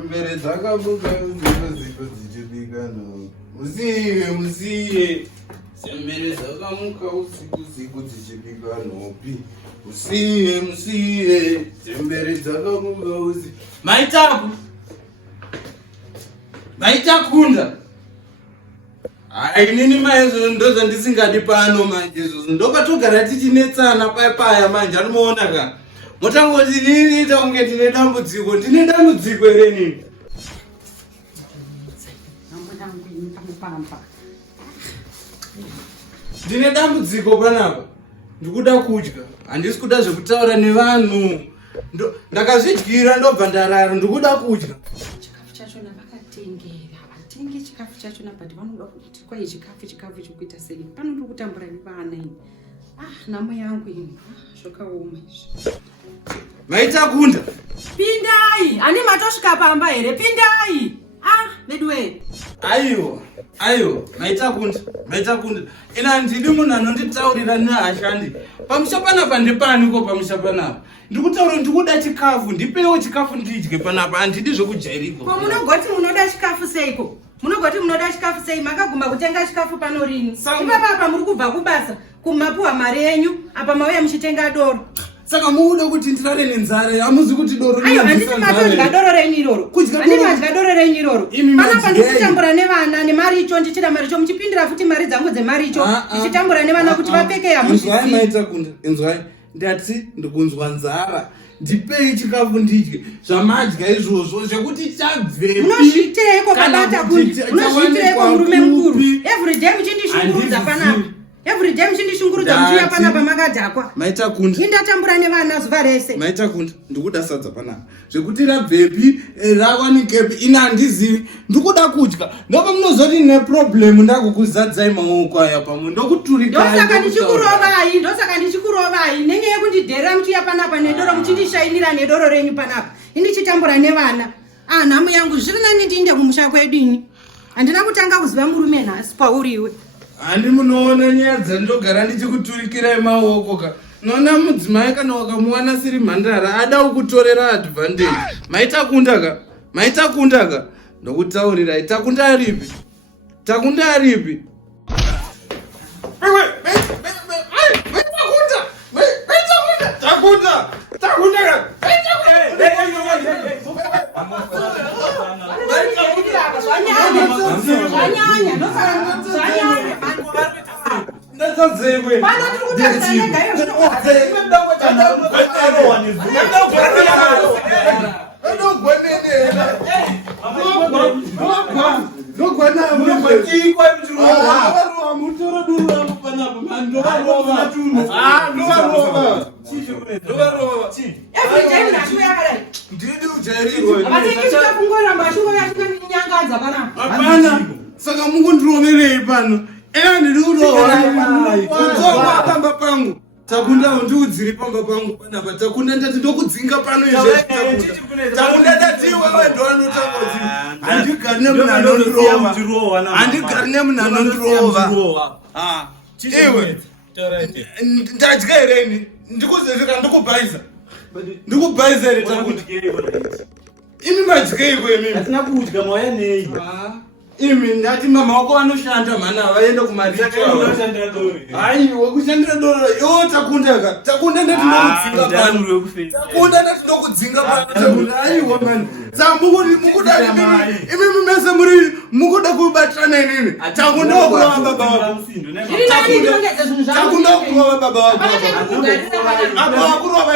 Mbere dzakabuka ziko dzichibika no. Musiye. Mbere dzakamuka usiku dzichibika nopi. Musiye. Mbere dzakamuka usiku. Maitakunda. Inini maizo ndoza ndisingadi pano manje izvo ndokatogara tichinetsana paya manje anomuona ka motangoti nini taunge tine dambudziko ere nini ndine dambudziko panapa ndikuda kudya handisi kuda zvekutaura nevanhu ndakazvidyira ndobva ndarara ndikuda kudya chikafu chachona vakatengera vatenge chikafu chachona but vanoda kuti kwai chikafu chekuita sei panoda kutambura nevana ini nhamo yangu ini zvakaoma izvi Maitakunda pindai ani matosvika pamba here pindai bedwe aiwa maitakunda ina handidi munhu anonditaurira neashandi pamusha panapa ndipaniko pamusha panapa ndikutaura ndikuda chikafu ndipewo chikafu ndidye panapa handidi zvekujairiko ko munogoti munoda chikafu seiko munogoti munoda chikafu sei makaguma kutenga chikafu pano rini ipapapa muri kubva kubasa kumapuwa mari yenyu apa mauya muchitenga doro saka muuda kuti ndirare nenzara hamuzi kuti doro handisi matodya doro renyu iroro handimadya doro renyu iroro panapa ndikutambura nevana nemari icho ndichida mari icho muchipindira futi mari dzangu dzemari icho ndichitambura nevana kuti vapfeke inzwai ndati ndikunzwa nzara ndipei chikafu ndidye zvamadya izvozvo zvekuti chabvepi munozviiteiko kabata kuti munozviiteiko murume mukuru everyday muchindishungurudza panapa everyday muchindishungurudza muchiuya panapa makadhakwa maitakunda indatambura nevana zuva rese maitakunda ndikuda sadza panapa zvekuti rabvepi rawanikepi ina handizivi ndikuda kudya ndopa munozoti neproblemu ndakukuzadzai maoko aya pamwe ndosaka ndichikurovai nenyaya yekundidherera muchiuya panapa nedoro muchindishainira nedoro renyu panapa indichitambura nevana nhamo yangu zviri nani ndiinde kumusha kwedu ini handina kutanga kuziva murume nhasi pauriwe handi munoona nyaya dzandogara ndichikuturikirai maoko ka noona mudzimai kana wakamuwana siri mhandara ada kukutorera advantage maitakunda ka ndokutaurirai takunda aripi saka mungondiroverei pano ena ndiri kuroa pamba pangu takunda ndiudziri pamba pangu panapa takunda ndati ndokudzinga pano izvetakunda ndatiwe wendowanotangodzi handigari nemunhu anondirova iwe ndadya hereni ndikuzezvika ndikubhaiza here takunda imi madyeiko imimi imi ndati mamaoko anoshanda mhana vaenda kumaricho aiwa kushandira doro iwo takunda ndokudzinga pano aiwa mani saka mukuda imimi mese muri mukuda kubatirana inini takunda wakurova baba wako apa wakurova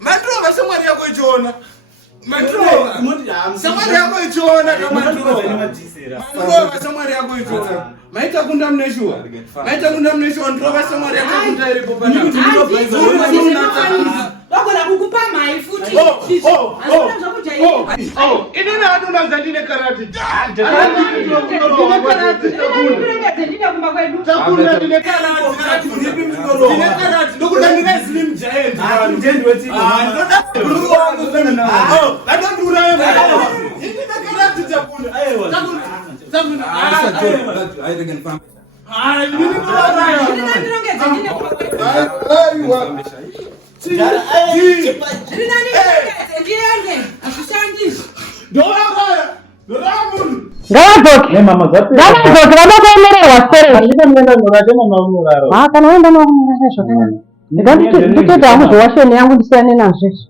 mandrova shamwari yako ichiona shamwari yako ichiona maitakunda muneshua ndrova shamwari yako kunda iripo vagona kukupa mhai futi inini anonanza ndine karati takunda ndine karati ndokuda ndine slim giant Ai, mimi ninaona. Ndinongedze ndine Aiwa. ndiende azvishandisi Ndoraya. Ndoramunhu. Ngavazoke vanotoemererwa kana uenda nokumurasa zvakanaka nditoti hamuzowasheni yangu ndisiyane nazvezvo